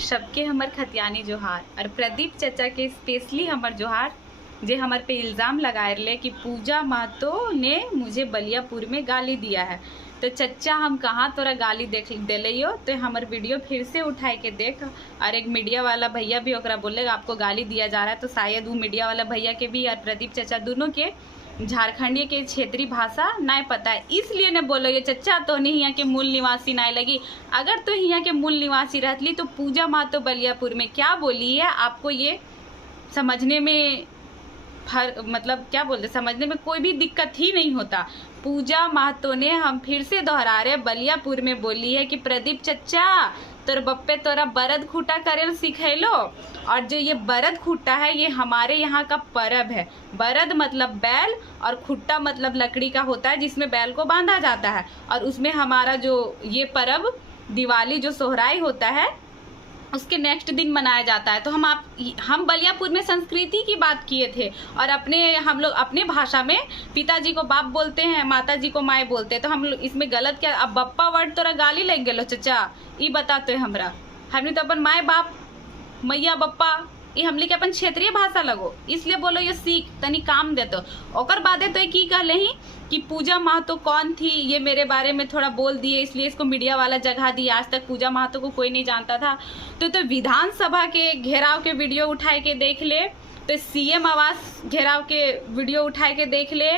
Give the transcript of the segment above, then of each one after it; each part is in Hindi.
सबके हमर खतियानी जोहार और प्रदीप चचा के स्पेशली हमर जोहार जे हमर पे इल्ज़ाम लगाए रहे कि पूजा महतो ने मुझे बलियापुर में गाली दिया है। तो चचा हम कहाँ तोरा गाली देख दिलियो, तो हमर वीडियो फिर से उठाए के देख। और एक मीडिया वाला भैया भी ओकरा बोलेगा आपको गाली दिया जा रहा है, तो शायद वो मीडिया वाला भैया के भी और प्रदीप चचा दोनों के झारखंडी के क्षेत्रीय भाषा नहीं पता है, इसलिए ने बोलो ये चचा तो नहीं यहाँ के मूल निवासी नहीं लगी। अगर तो यहाँ के मूल निवासी रहती तो पूजा महतो बलियापुर में क्या बोली है आपको ये समझने में मतलब क्या बोलते समझने में कोई भी दिक्कत ही नहीं होता। पूजा महतो ने हम फिर से दोहरा रहे बलियापुर में बोली है कि प्रदीप चचा तोर बप्पे तोरा बरद खूटा करेल सिखैलो। और जो ये बरद खूटा है ये हमारे यहाँ का परब है। बरद मतलब बैल और खूटा मतलब लकड़ी का होता है जिसमें बैल को बांधा जाता है। और उसमें हमारा जो ये परब दिवाली जो सोहराई होता है उसके नेक्स्ट दिन मनाया जाता है। तो हम बलियापुर में संस्कृति की बात किए थे और हम लोग अपने भाषा में पिताजी को बाप बोलते हैं, माताजी को माए बोलते हैं। तो हम लोग इसमें गलत क्या? अब बप्पा वर्ड तोरा गाली लग गलो चचा ये बताते हमरा हमने तो अपन माए बाप मैया बप्पा ये हमले के अपन क्षेत्रीय भाषा लगो, इसलिए बोलो ये सीख तनी काम दे। तो ओकर बादे तो की कहले ही कि पूजा महतो कौन थी ये मेरे बारे में थोड़ा बोल दिए, इसलिए इसको मीडिया वाला जगह दी। आज तक पूजा महतो को कोई नहीं जानता था। तो विधानसभा के घेराव के वीडियो उठाए के देख ले, तो सीएम आवास घेराव के वीडियो उठाए के देख ले।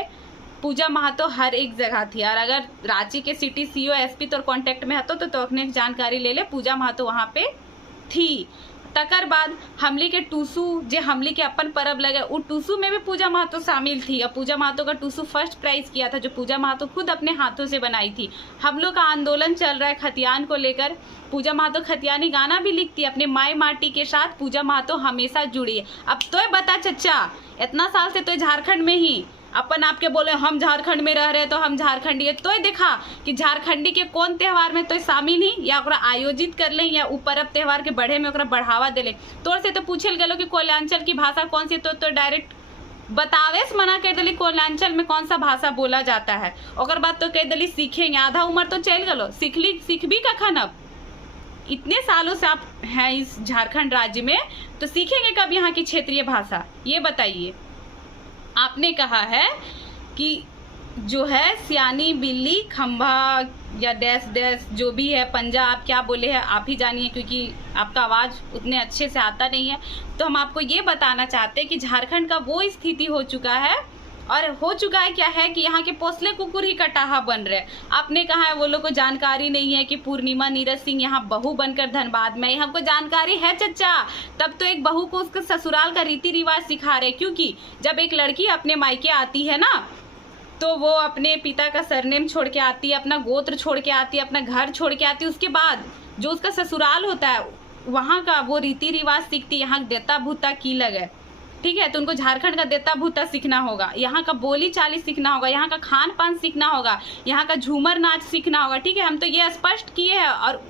पूजा महतो हर एक जगह थी। और अगर रांची के सिटी सीओ एसपी तो कांटेक्ट में हतो तो अपने जानकारी ले ले, पूजा महतो वहाँ पे थी। तकर बाद हमली के टूसू जे हमली के अपन परब लगे वो टूसू में भी पूजा महतो शामिल थी। और पूजा महतो का टूसू फर्स्ट प्राइज किया था जो पूजा महतो खुद अपने हाथों से बनाई थी। हम लोग का आंदोलन चल रहा है खतियान को लेकर। पूजा महतो खतियानी गाना भी लिखती है अपने माई माटी के साथ। पूजा महतो हमेशा जुड़ी है। अब तो बता चचा इतना साल से तो झारखंड में ही अपन आपके बोले हम झारखंड में रह रहे तो हम झारखंडी है। तो देखा कि झारखंडी के कौन त्यौहार में तो शामिल ही या ओकरा आयोजित कर ले या परब त्यौहार के बढ़े में ओकरा बढ़ावा दे ले। तोर से तो पूछल गलो कि कोयलांचल की भाषा कौन सी, तो डायरेक्ट बतावे से मना कर दिली कोयलांचल में कौन सा भाषा बोला जाता है। ओकर बाद तो कह दिली सीखेंगे, आधा उम्र तो चल गलो सीख भी कखन। अब इतने सालों से आप हैं इस झारखंड राज्य में तो सीखेंगे कब यहाँ की क्षेत्रीय भाषा ये बताइए। आपने कहा है कि जो है सियानी बिल्ली खंभा या डैश डैश जो भी है पंजा आप क्या बोले हैं आप ही जानिए, क्योंकि आपका आवाज़ उतने अच्छे से आता नहीं है। तो हम आपको ये बताना चाहते हैं कि झारखंड का वो स्थिति हो चुका है और हो चुका है क्या है कि यहाँ के पोसले कुकुर ही कटाहा बन रहे। आपने कहा है वो लोग को जानकारी नहीं है कि पूर्णिमा नीरज सिंह यहाँ बहू बनकर धनबाद में, हमको जानकारी है चचा। तब तो एक बहू को उसके ससुराल का रीति रिवाज सिखा रहे, क्योंकि जब एक लड़की अपने मायके आती है ना तो वो अपने पिता का सरनेम छोड़ के आती है, अपना गोत्र छोड़ के आती है, अपना घर छोड़ के आती है। उसके बाद जो उसका ससुराल होता है वहाँ का वो रीति रिवाज सीखती है। यहाँ देता भूता की लगे, ठीक है। तो उनको झारखंड का देता भूता सीखना होगा, यहाँ का बोली चाली सीखना होगा, यहाँ का खान पान सीखना होगा, यहाँ का झूमर नाच सीखना होगा, ठीक है। हम तो ये स्पष्ट किए हैं और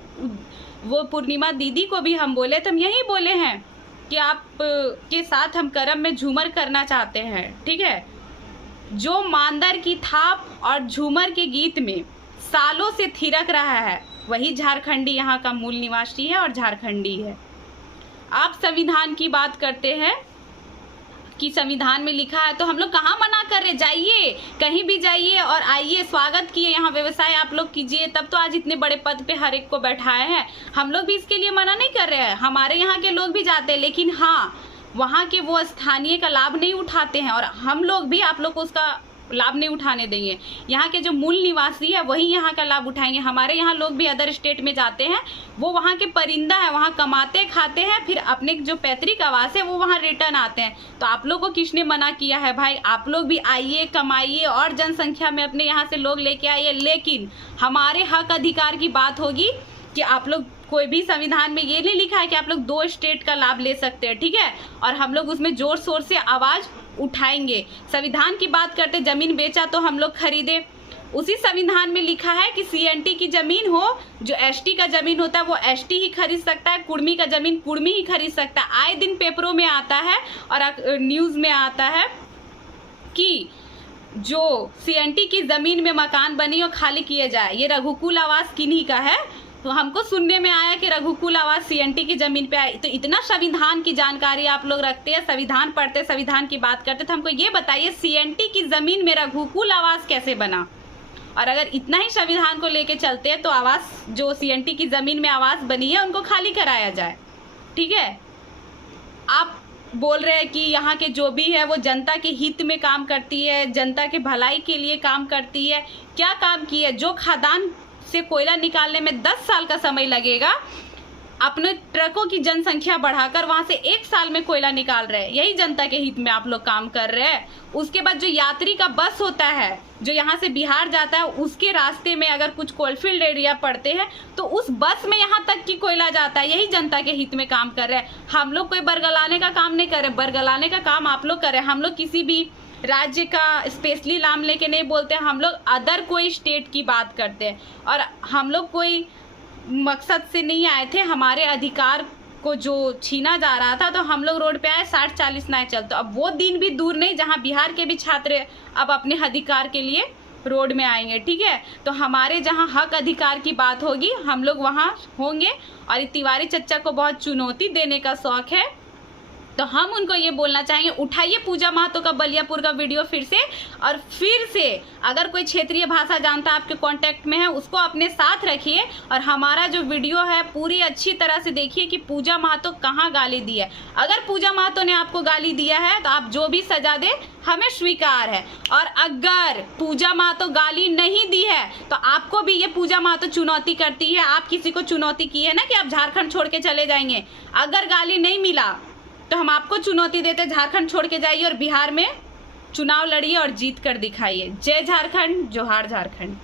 वो पूर्णिमा दीदी को भी हम बोले तो हम यही बोले हैं कि आप के साथ हम करम में झूमर करना चाहते हैं, ठीक है। जो मांदर की थाप और झूमर के गीत में सालों से थिरक रहा है वही झारखंडी यहाँ का मूल निवासी है और झारखंडी है। आप संविधान की बात करते हैं कि संविधान में लिखा है, तो हम लोग कहाँ मना कर रहे? जाइए कहीं भी जाइए और आइए, स्वागत किए, यहाँ व्यवसाय आप लोग कीजिए, तब तो आज इतने बड़े पद पे हर एक को बैठाए हैं। हम लोग भी इसके लिए मना नहीं कर रहे हैं, हमारे यहाँ के लोग भी जाते हैं, लेकिन हाँ वहाँ के वो स्थानीय का लाभ नहीं उठाते हैं और हम लोग भी आप लोग को उसका लाभ नहीं उठाने देंगे। यहाँ के जो मूल निवासी है वही यहाँ का लाभ उठाएंगे। हमारे यहाँ लोग भी अदर स्टेट में जाते हैं, वो वहाँ के परिंदा है, वहाँ कमाते खाते हैं, फिर अपने जो पैतृक आवास है वो वहाँ रिटर्न आते हैं। तो आप लोग को किसने मना किया है भाई? आप लोग भी आइए, कमाइए और जनसंख्या में अपने यहाँ से लोग लेके आइए। लेकिन हमारे हक अधिकार की बात होगी कि आप लोग कोई भी संविधान में ये नहीं लिखा है कि आप लोग 2 स्टेट का लाभ ले सकते हैं, ठीक है। और हम लोग उसमें जोर शोर से आवाज़ उठाएंगे। संविधान की बात करते, जमीन बेचा तो हम लोग खरीदे, उसी संविधान में लिखा है कि सीएनटी की जमीन हो, जो एसटी का जमीन होता है वो एसटी ही खरीद सकता है, कुर्मी का जमीन कुर्मी ही खरीद सकता है। आए दिन पेपरों में आता है और न्यूज़ में आता है कि जो सीएनटी की जमीन में मकान बनी और खाली किए जाए, ये रघुकुल आवास किन्हीं का है। तो हमको सुनने में आया कि रघुकुल आवास सीएनटी की जमीन पे आई। तो इतना संविधान की जानकारी आप लोग रखते हैं, संविधान पढ़ते, संविधान की बात करते, तो हमको ये बताइए सीएनटी की जमीन में रघुकुल आवास कैसे बना? और अगर इतना ही संविधान को लेके चलते हैं तो आवास जो सीएनटी की जमीन में आवास बनी है उनको खाली कराया जाए। ठीक है, आप बोल रहे हैं कि यहाँ के जो भी है वो जनता के हित में काम करती है, जनता के भलाई के लिए काम करती है। क्या काम की है? जो खदान से कोयला निकालने में 10 साल का समय लगेगा, अपने ट्रकों की जनसंख्या बढ़ाकर वहां से 1 साल में कोयला निकाल रहे हैं। यही जनता के हित में आप लोग काम कर रहे हैं। उसके बाद जो यात्री का बस होता है जो यहाँ से बिहार जाता है, उसके रास्ते में अगर कुछ कोलफील्ड एरिया पड़ते हैं तो उस बस में यहाँ तक की कोयला जाता है। यही जनता के हित में काम कर रहे हैं। हम लोग कोई बरगलाने का काम नहीं कर रहे, बरगलाने का काम आप लोग कर रहे हैं। हम लोग किसी भी राज्य का स्पेशली नाम लेके नहीं बोलते, हम लोग अदर कोई स्टेट की बात करते हैं। और हम लोग कोई मकसद से नहीं आए थे, हमारे अधिकार को जो छीना जा रहा था तो हम लोग रोड पे आए, 60-40 ना चल। तो अब वो दिन भी दूर नहीं जहां बिहार के भी छात्र अब अपने अधिकार के लिए रोड में आएंगे। ठीक है, तो हमारे जहां हक अधिकार की बात होगी हम लोग वहां होंगे। और तिवारी चच्चा को बहुत चुनौती देने का शौक है, तो हम उनको ये बोलना चाहेंगे, उठाइए पूजा महतो का बलियापुर का वीडियो फिर से, और फिर से अगर कोई क्षेत्रीय भाषा जानता आपके कांटेक्ट में है उसको अपने साथ रखिए। और हमारा जो वीडियो है पूरी अच्छी तरह से देखिए कि पूजा महतो कहाँ गाली दी है। अगर पूजा महतो ने आपको गाली दिया है तो आप जो भी सजा दे हमें स्वीकार है। और अगर पूजा महतो गाली नहीं दी है तो आपको भी ये पूजा महतो चुनौती करती है। आप किसी को चुनौती की है ना कि आप झारखंड छोड़ के चले जाएंगे। अगर गाली नहीं मिला तो हम आपको चुनौती देते, झारखंड छोड़ के जाइए और बिहार में चुनाव लड़िए और जीत कर दिखाइए। जय झारखंड, जोहार झारखंड।